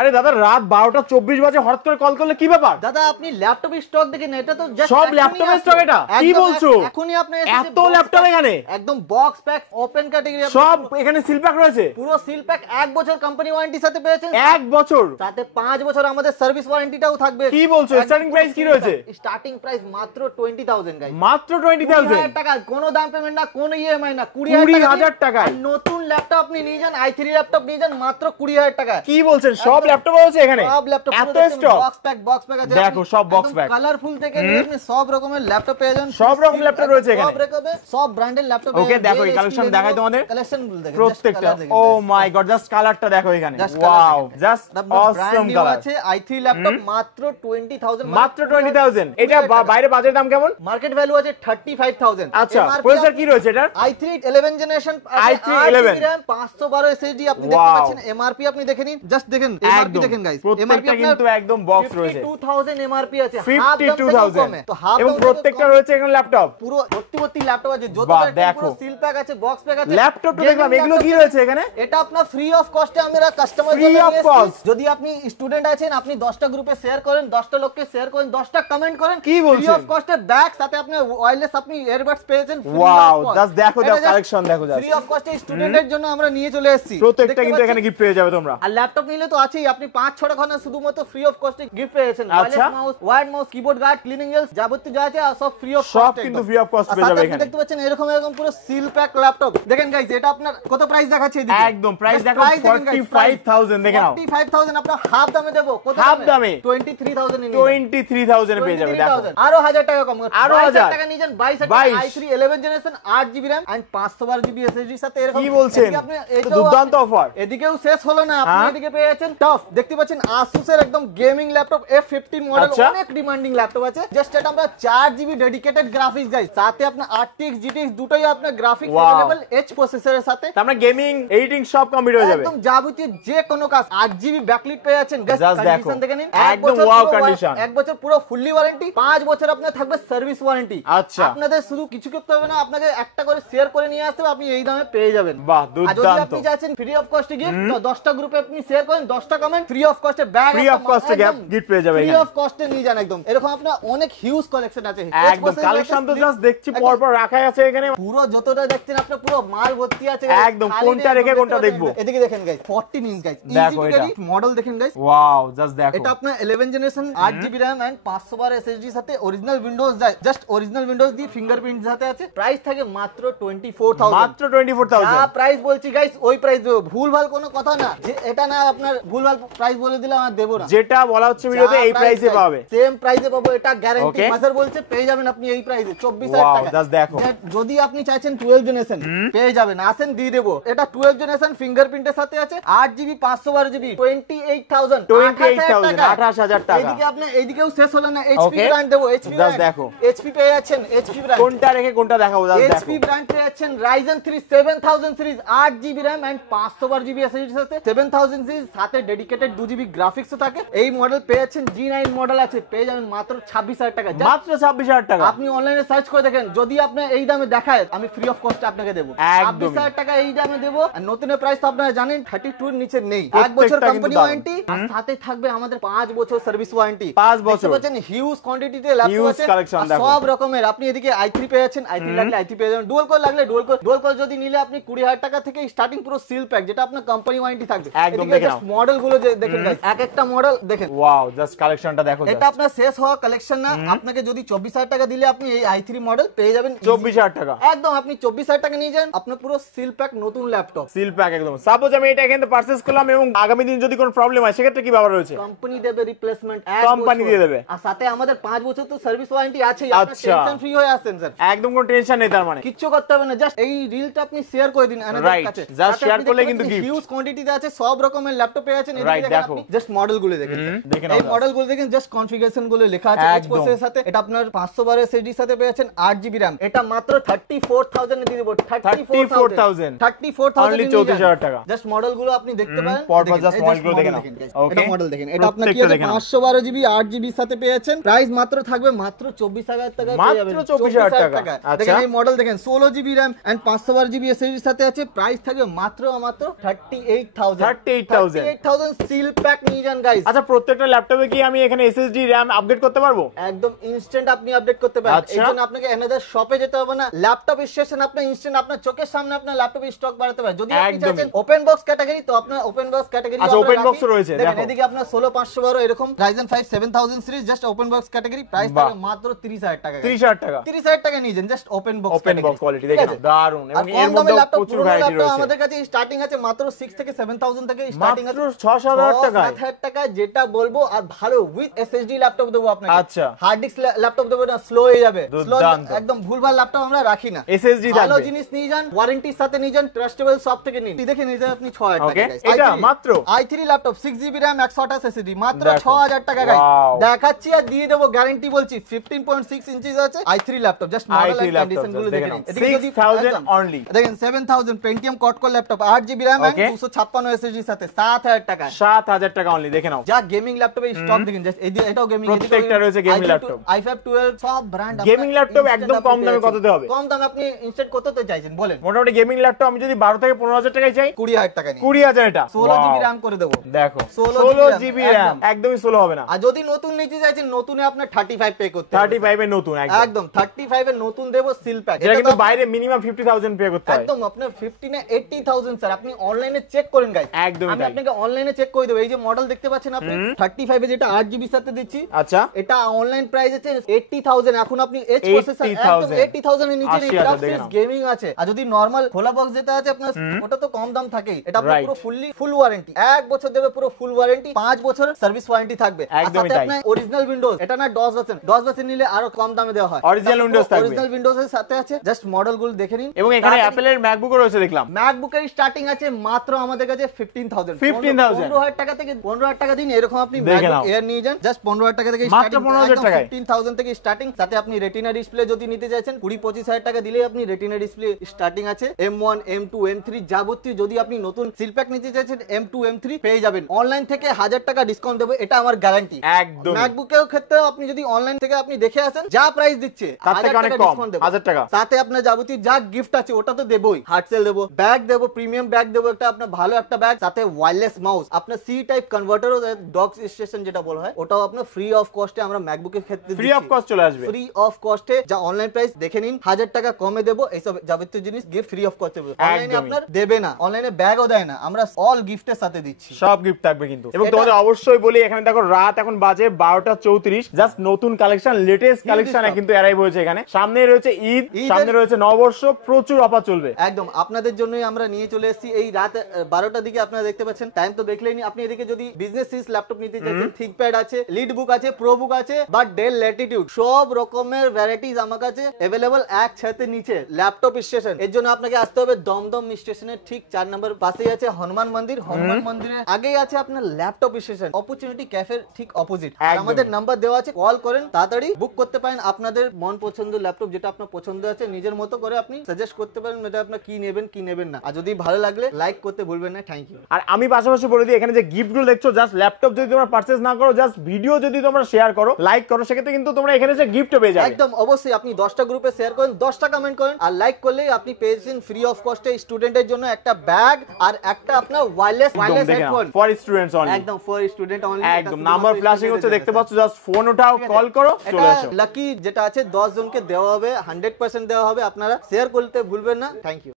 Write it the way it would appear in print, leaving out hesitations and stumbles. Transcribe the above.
আরে দাদা রাত 12:24 বাজে হঠাৎ করে কল করলে কি ব্যাপার? দাদা আপনি ল্যাপটপ স্টক দেখেন, এটা তো জাস্ট সব ল্যাপটপের স্টক এটা? কি বলছো? এখনি আপনি এত ল্যাপটপ এখানে? একদম বক্স প্যাক ওপেন ক্যাটাগরি সব এখানে সিল প্যাক রয়েছে? পুরো সিল প্যাক 1 বছর কোম্পানি ওয়ারেন্টির সাথে পেয়েছেন। 1 বছর সাথে 5 বছর আমাদের সার্ভিস ওয়ারেন্টিটাও থাকবে। কি বলছো? স্টার্টিং প্রাইস কি রয়েছে? স্টার্টিং প্রাইস মাত্র 20,000 গাইস, মাত্র 20,000 টাকা, কোনো দাম পেমেন্ট না, কোনো ইএমআই না, 20,000 টাকা। নতুন ল্যাপটপ আপনি নিয়ে যান, i3 ল্যাপটপ নিয়ে যান মাত্র 20,000 টাকা। কি বলছেন? সব ল্যাপটপ আছে এখানে? সব ল্যাপটপ এত স্টক, বক্স প্যাক আছে, দেখো সব বক্স প্যাক, কালারফুল থেকে আপনি সব রকমের ল্যাপটপ পেয়ে যান। সব রকম ল্যাপটপ রয়েছে এখানে, সব রকমের সব ব্র্যান্ডের ল্যাপটপ। ওকে দেখো এই কালেকশন দেখাই তোমাদের, কালেকশনগুলো দেখেন প্রত্যেকটা। ও মাই গড, জাস্ট কালারটা দেখো এখানে, ওয়াও, জাস্ট অসম কালার আছে। i3 ল্যাপটপ মাত্র 20,000, মাত্র 20,000। এটা বাইরে বাজার দাম কেমন? মার্কেট ভ্যালু আছে 35,000। আচ্ছা, প্রসেসর কি রয়েছে এটার? i3 11 জেনারেশন, i3 11 512 SSD আপনি দেখতে পাচ্ছেন। এমআরপি আপনি দেখে নিন, জাস্ট দেখেন এমআরপি দেখেন গাইস, প্রত্যেকটা কিন্তু একদম বক্স রয়েছে। 52,000 এমআরপি আছে, 52,000 এবং প্রত্যেকটা রয়েছে এখানে ল্যাপটপ, পুরো ভর্তি ল্যাপটপ আছে, যতটা পুরো সিল প্যাক আছে, বক্স প্যাক আছে। ল্যাপটপটা দেখলাম, এগুলো কি রয়েছে এখানে? এটা আপনার ফ্রি অফ কস্টে আমরা কাস্টমার ফ্রি অফ কস্ট। যদি আপনি স্টুডেন্ট আছেন, আপনি 10টা গ্রুপে শেয়ার করেন, 10টা লোককে শেয়ার করেন, 10টা কমেন্ট করেন, কি বলছেন? ফ্রি অফ কস্টে ব্যাগ সাথে আপনি ওয়্যারলেস আপনি ইয়ারবাডস পেয়েছেন। ওয়াও, জাস্ট দেখো কালেকশন দেখো, জাস্ট ফ্রি অফ কস্টে স্টুডেন্টের জন্য আমরা নিয়ে চলে এসেছি। প্রত্যেকটা কিন্তু এখানে গিফট পেয়ে যাবে তোমরা। আর ল্যাপটপ নিলে তো আছেই, আপনি 5-6টা খানা শুধুমাত্র ফ্রি অফ কস্টে গিফট পেয়েছেন। আচ্ছা, mouse, wired mouse, keyboard guard, cleaning gel, যাবতীয় যা আছে সব ফ্রি অফ কস্ট, সব কিন্তু ফ্রি অফ কস্ট পেয়ে যাবে এখানে। দেখতে পাচ্ছেন এরকম পুরো সিল প্যাক ল্যাপটপ দেখেন গাইস। এটা আপনার কত প্রাইস দেখাচ্ছে এদিকে? একদম প্রাইস দেখো 45,000 দেখে নাও। 45,000 আপনার হাফ দামে দেবো। কত হাফ দামে? 23,000 এ 23,000 এ পেয়ে যাবে। দেখো আরো 1000 টাকা কম, আরো 1000 টাকা নিয়ে যান। 22,000 i3 11 generation 8GB RAM and 512GB SSD সাথে এরকম। কি বলছেন? আপনি দুর্দান্ত অফার। এদিকেও শেষ হলো না, আপনি এদিকে পেয়েছেন টফ, দেখতে পাচ্ছেন Asus এর একদম গেমিং ল্যাপটপ F15 মডেল, অনেক ডিমান্ডিং ল্যাপটপ আছে। জাস্ট এটা আমরা 4GB ডেডিকেটেড গ্রাফিক্স গাইস, সাথে আপনার RTX GTX দুটোই আপনার গ্রাফিক্স अवेलेबल H প্রসেসরের সাথে। আমরা গেমিং এডিটিং সব কমপ্লিট হয়ে যাবে, একদম যাবতীয় যে কোনো কাজ। 8GB ব্যাকলিট পেয়ে যাচ্ছেন গাইস, কন্ডিশন দেখে নিন, একদম ওয়াও কন্ডিশন। 1 বছর পুরো ফুললি ওয়ারেন্টি, 5 বছর আপনার থাকবে সার্ভিস ওয়ারেন্টি। আচ্ছা, আপনাদের শুধু কিছু করতে হবে না, আপনাকে একটা করে শেয়ার করে নিয়ে আসতে হবে, আপনি এই দামে পেয়ে যাবেন। বাহ, দুর্দান্ত। আর যদি আপনি চাচ্ছেন ফ্রি অফ কস্টে গিফট, তো 10টা গ্রুপে আপনি শেয়ার করেন, 10টা কমেন্ট, ফ্রি অফ কস্টে ব্যাগ, ফ্রি অফ কস্টে গিফট পেয়ে যাবেন। ফ্রি অফ কস্টে নিয়ে যান একদম। এরকম আপনার অনেক হিউজ কালেকশন আছে, একদম কালেকশন তো জাস্ট দেখছি পর পর রাখাই আছে এখানে, পুরো যতটা দেখছেন আপনার পুরো মাল ভর্তি আছে একদম। কোনটা রেখে কোনটা দেখবো? এদিকে দেখেন গাইস, 14 ইঞ্চ গাইস, দেখো এটা মডেল দেখেন গাইস, ওয়াও, জাস্ট দেখো। এটা আপনার 11 generation 8GB RAM and 512 SSD সাথে অরিজিনাল উইন্ডোজ যায়, জাস্ট অরিজিনাল উইন্ডোজ দিয়ে ফিঙ্গারপ্রিন্ট সাথে আছে। প্রাইস থাকে মাত্র 24,000, মাত্র 24,000। যা প্রাইস বলছি গাইস ওই প্রাইস দেব, ভুলভাল কোনো কথা না যে এটা না আপনার ভুলভাল প্রাইস বলে দিলে আমি দেব না। যেটা বলা হচ্ছে ভিডিওতে এই প্রাইসে পাবে, সেম প্রাইসে পাবো, এটা গ্যারান্টি। মাসার বলছে পেয়ে যাবেন আপনি এই প্রাইসে 24,000 টাকা। জাস্ট দেখো, যদি আপনি চাইছেন 12 জেনারেশন পেয়ে যাবেন, আসেন দিয়ে দেব। এটা 12 জেনারেশন ফিঙ্গারপ্রিন্টের সাথে আছে, 8GB 512GB 28,000 28,000 টাকা। এদিকে আপনি এইদিকেও শেষ হলো না, HP ব্র্যান্ড দেব। HP জাস্ট দেখো, HP পেয়ে যাচ্ছেন, HP ব্র্যান্ড। কোনটা রেখে কোনটা দেখাবো? জাস্ট দেখো, HP ব্র্যান্ড পেয়ে যাচ্ছেন Ryzen 3 7000 series 8GB RAM and 512GB SSD সাথে, 7000 সিরিজ সাথে ডেডিকেটেড 2GB গ্রাফিক্সও থাকে। এই মডেল পেয়ে যাচ্ছেন, G9 মডেল আছে, পেয়ে যাবেন মাত্র 26,000 টাকা। মাত্র 26,000 টাকা। আপনি অনলাইনে সার্চ করে দেখেন, যদি আপনি এই দামে দেখায় আমি ফ্রি অফ কস্ট আপনাকে দেব, 26,000 টাকা এই দামে দেব। আর নতুনের প্রাইস তো আপনারা জানেন 32 এর নিচে নেই। 1 বছর কোম্পানি ওয়ারেন্টি, আর সাথে থাকবে আমাদের 5 বছর সার্ভিস ওয়ারেন্টি। 5 বছর দেখতে হিউজ কোয়ান্টিটিতে ল্যাপটপ আছে, সব রকমের। আপনি এদিকে i3 পেয়ে যাচ্ছেন, i3 লাগলে i3 পেয়ে যাবেন, ডুয়াল কোর লাগলে ডুয়াল কোর। ডুয়াল কোর যদি নিলে আপনি 20,000 টাকা থেকে স্টার্টিং পুরো সিল প্যাক, যেটা আপনার কোম্পানি ওয়ারেন্টি থাকবে। একদম দেখেন মডেল গুলো দেখেন গাইস, এক একটা মডেল দেখেন। ওয়াও, জাস্ট কালেকশনটা দেখো। এটা আপনার শেষ হওয়া কালেকশন না, আপনাকে যদি 24,000 টাকা দিলে আপনি এই i3 মডেল পেয়ে যাবেন 24,000 টাকা। একদম আপনি 24,000 টাকা নিয়ে যান, আপনার পুরো সিল প্যাক নতুন ল্যাপটপ, সিল প্যাক একদম। সাপোজ আমি এটা এখানে পারচেজ করলাম এবং আগামী দিন যদি কোনো প্রবলেম হয় সেক্ষেত্রে কি ব্যাপার রয়েছে? কোম্পানি দেবে রিপ্লেসমেন্ট, কোম্পানি দিয়ে দেবে। আর সাথে আমাদের 5 বছর তো সার্ভিস ওয়ারেন্টি আছে, আপনি টেনশন ফ্রি হয়ে আসেন স্যার, একদম কোনো টেনশন নেই। তার মানে কিচ্ছু করতে হবে না, জাস্ট এই রিলটা আপনি শেয়ার করে দিন আমাদের কাছে, জাস্ট শেয়ার করলে কিন্তু গিফট। হিউজ কোয়ান্টিটিতে আছে, সব রকমের ল্যাপটপ পেয়ে আছেন। এদিকে দেখেন আপনি জাস্ট মডেলগুলো দেখেন, এই মডেলগুলো দেখেন, জাস্ট কনফিগারেশন গুলো লেখা আছে H প্রসেসরের সাথে। এটা আপনার 512 SSD সাথে পেয়ে আছেন, 8GB RAM। এটা মাত্র 34,000 এ দিয়ে দেব, 34,000 34,000 টাকা। জাস্ট মডেলগুলো আপনি দেখতে পারেন, পরপর জাস্ট মডেলগুলো দেখেন। এটা মডেল দেখেন, এটা আপনার কি আছে 512GB 8GB সাথে পেয়ে আছেন। প্রাইস মাত্র থাকবে মাত্র 24,000 টাকা পেয়ে যাবেন, মাত্র 24,000 টাকা। দেখেন এই মডেল দেখেন, 16GB RAM and 512GB SSD সাথে আছে। প্রাইস থাকবে মাত্র 38,000 সিল প্যাক নিয়ে যান গাইস। আচ্ছা প্রত্যেকটা ল্যাপটপে কি আমি এখানে এসএসডি র‍্যাম আপডেট করতে পারবো? একদম ইনস্ট্যান্ট আপনি আপডেট করতে পারবেন। এই জন্য আপনাকে অ্যানাদার শপে যেতে হবে না, ল্যাপটপ স্টেশন আপনি ইনস্ট্যান্ট আপনার চোখের সামনে আপনার ল্যাপটপ স্টক বাড়াতে পারেন। যদি আপনি চাচ্ছেন ওপেন বক্স ক্যাটাগরি তো আপনার ওপেন বক্স ক্যাটাগরি আচ্ছা ওপেন বক্স রয়েছে। দেখেন এদিকে আপনার 16512 এরকম Ryzen 5 7000 series just open box category, price থাকে মাত্র 30000 টাকা। 30000 টাকা, 30000 টাকা নিয়ে যান জাস্ট ওপেন বক্স কোয়ালিটি দেখেন দারুন। এবং এর মধ্যে প্রচুর ভ্যারাইটি রয়েছে। আমাদের কাছে স্টার্টিং আছে মাত্র 6 থেকে 7000 থেকে স্টার্টিং আছে, মাত্র 6-7000 টাকা। 7000 টাকা যেটা বলবো, আর ভালো উইথ এসএসডি ল্যাপটপ দেবো আপনাকে। আচ্ছা হার্ড ডিস্ক ল্যাপটপ দেবো না, স্লো হয়ে যাবে, স্লো একদম ভুলভাল ল্যাপটপ আমরা রাখি না, এসএসডি থাকবে। ভালো জিনিস নিয়ে যান, ওয়ারেন্টির সাথে নিয়ে যান, ট্রাস্টেবল শপ থেকে নিন। দেখে নিয়ে যান আপনি 6000 টাকা গাইস। এটা মাত্র i3 laptop 6GB RAM 128 SSD মাত্র 6000 টাকা গাইস। দেখাচ্ছি আর দিয়ে দেবো গ্যারান্টি বলছি। 15.6 ইঞ্চিস আছে i3 laptop, just model and condition গুলো দেখে নিন। এদিকে যদি 6000 অনলি দেখেন 7000 Pentium quad-core laptop 8GB RAM and 256 SSD সাথে 7000 টাকা, 7000 টাকা অনলি। দেখে নাও যা গেমিং ল্যাপটপে স্টক দেখেন, জাস্ট এটাও গেমিং, প্রত্যেকটা রয়েছে গেমিং ল্যাপটপ। i5 12 সব ব্র্যান্ড গেমিং ল্যাপটপ একদম কম দামে কততে হবে? কম দামে আপনি ইনস্ট্যান্ট কততে চাইছেন বলেন? মোটামুটি গেমিং ল্যাপটপ আমি যদি 12 থেকে 15000 টাকায় চাই 20000 টাকা নিয়ে 20000 এটা 16GB RAM করে দেবো। দেখো 16GB RAM একদমই 16 হবে না। আর যদি নতুন নিতে চাইছেন নতুনে আপনার 35 পে করতে হবে। 35 এর নতুন একদম 35 এর নতুন দেব সিল প্যাক। এটা কিন্তু বাইরে মিনিমাম 50000 পে করতে হয়। একদম আপনার 15 এ 80000 স্যার, আপনি অনলাইনে চেক করেন গাইস। একদম আমি আপনাকে অনলাইনে চেক করে দেব। এই যে মডেল দেখতে পাচ্ছেন আপনি 35 এ যেটা 8GB সাথে দিচ্ছি, আচ্ছা এটা অনলাইন প্রাইস আছে 80000। এখন আপনি এজ প্রসেসর একদম 80000 এর নিচে নেই, গ্রাফিক্স গেমিং আছে। আর যদি নরমাল খোলা বক্স যেটা আছে আপনার, ওটা তো কম দাম থাকেই। এটা আপনার পুরো ফুল ওয়ারেন্টি, 1 বছর দেবে পুরো ফুল ওয়ারেন্টি, 5 বছর সার্ভিস ওয়ারেন্টি থাকবে। আর সাথে আপনার অরিজিনাল উইন্ডোজ, এটা না 10% নিলে আরো কম দামে দেওয়া হয়। অরিজিনাল উইন্ডোজ থাকবে, অরিজিনাল উইন্ডোজ এর সাথে আছে। জাস্ট মডেল গুলো দেখে নিন। এবং এখানে অ্যাপল এর ম্যাকবুকও রয়েছে দেখলাম। ম্যাকবুক এর স্টার্টিং আছে মাত্র আমাদের কাছে 15000 15000 টাকা থেকে 15000 টাকা দিন এরকম আপনি ম্যাকবুক এয়ার নিয়ে যান, জাস্ট 15000 টাকা থেকে মাত্র 15000 টাকায় 15000 থেকে স্টার্টিং। সাথে আপনি রেটিনা ডিসপ্লে যদি নিতে চাইছেন 20-25000 টাকা দিলেই আপনি রেটিনা ডিসপ্লে স্টার্টিং আছে। M1 M2 M3 যাবতীয় যদি আপনি নতুন সিল প্যাক নিতে চাইছেন M2 M3 পেয়ে যাবেন। অনলাইন থেকে 1000 টাকা ডিসকাউন্ট দেব, এটা আমার গ্যারান্টি। একদম ম্যাকবুকের ক্ষেত্রে আপনি যদি অনলাইন থেকে আপনি দেখে আসেন যা প্রাইস দিচ্ছে তার থেকে অনেক কম, 1000 টাকা। সাথে আপনার যাবতীয় যা গিফট আছে ওটা তো দেবই, হার্ড সেল দেব, ব্যাগ দেব, প্রিমিয়াম ব্যাগ দেব একটা আপনার ভালো একটা ব্যাগ, সাথে ওয়্যারলেস মাউস, আপনার সি টাইপ কনভার্টারও, ডক স্টেশন যেটা বলা হয় ওটাও আপনার ফ্রি অফ কস্টে আমরা ম্যাকবুকের ক্ষেত্রে ফ্রি অফ কস্ট চলে আসবে। ফ্রি অফ কস্টে যা অনলাইন প্রাইস দেখে নিন, 1000 টাকা কমে দেব। এইসব যাবতীয় জিনিস গিফট ফ্রি অফ কস্টে দেব। অনলাইনে আপনার দেবে না, অনলাইনে ব্যাগও দেয় না, আমরা অল গিফটের সাথে দিচ্ছি, সব গিফট থাকবে কিন্তু। এবং তোমাদের অবশ্যই বলি এখানে দেখো রাত এখন বাজে 12:34, জাস্ট নতুন কালেকশন, লেটেস্ট কালেকশন কিন্তু অ্যারাইভ হয়েছে এখানে। সামনে রয়েছে ঈদ, সামনে রয়েছে নববর্ষ, প্রচুর অফার চলবে। একদম আপনাদের জন্যই আমরা নিয়ে চলে এসেছি এই রাত 12টার দিকে। আপনারা দেখতে পাচ্ছেন, টাইম তো দেখলেনি আপনি। এদিকে যদি বিজনেস সিরিজ ল্যাপটপ নিতে চাইছেন, থিংকপ্যাড আছে, লিড বুক আছে, প্রো বুক আছে, বা ডেল ল্যাটিটিউড, সব রকমের ভ্যারাইটিস আমার কাছে अवेलेबल এক ছাদের নিচে। ল্যাপটপ স্টেশন, এর জন্য আপনাকে আসতে হবে দমদম স্টেশনের ঠিক 4 নম্বর পাশেই আছে হনুমান মন্দির। হনুমান মন্দিরের আগেই আছে আপনার ল্যাপটপ স্টেশন, অপরচুনিটি ক্যাফের ঠিক অপোজিট। আমাদের নাম্বার দেওয়া আছে, কল করেন, তাড়াতাড়ি বুক করতে পারেন। আপনাদের মন পছন্দের ল্যাপটপ যেটা আপনার পছন্দ আছে নিজের মতো করে আপনি সাজেস্ট করতে পারেন এটা আপনার কি নেবেন কি নেবেন না। আর যদি ভালো লাগলে লাইক করতে ভুলবেন না। Thank you. আর আমি পাশাপাশি বলে দিই, এখানে যে গিফটগুলো দেখছো, জাস্ট ল্যাপটপ যদি তোমরা পারচেজ না করো, জাস্ট ভিডিও যদি তোমরা শেয়ার করো, লাইক করো, সেক্ষেত্রে কিন্তু তোমরা এখানে যে গিফট পেয়ে যাবে। একদম অবশ্যই আপনি 10টা গ্রুপে শেয়ার করেন, 10টা কমেন্ট করেন, আর লাইক করলেই আপনি পেয়েছেন ফ্রি অফ কস্টে স্টুডেন্টের জন্য একটা ব্যাগ আর একটা আপনার wireless headphone for students only. একদম ফর স্টুডেন্ট অনলি। একদম নাম্বার ফ্ল্যাশিং হচ্ছে, দেখতে পাচ্ছ, জাস্ট ফোন উঠাও, কল করো, চলে আসো। লাকি যেটা আছে 10 জনকে দেওয়া হবে, 100% দেওয়া হবে। আপনারা শেয়ার করতে ভুলবেন না। Thank you.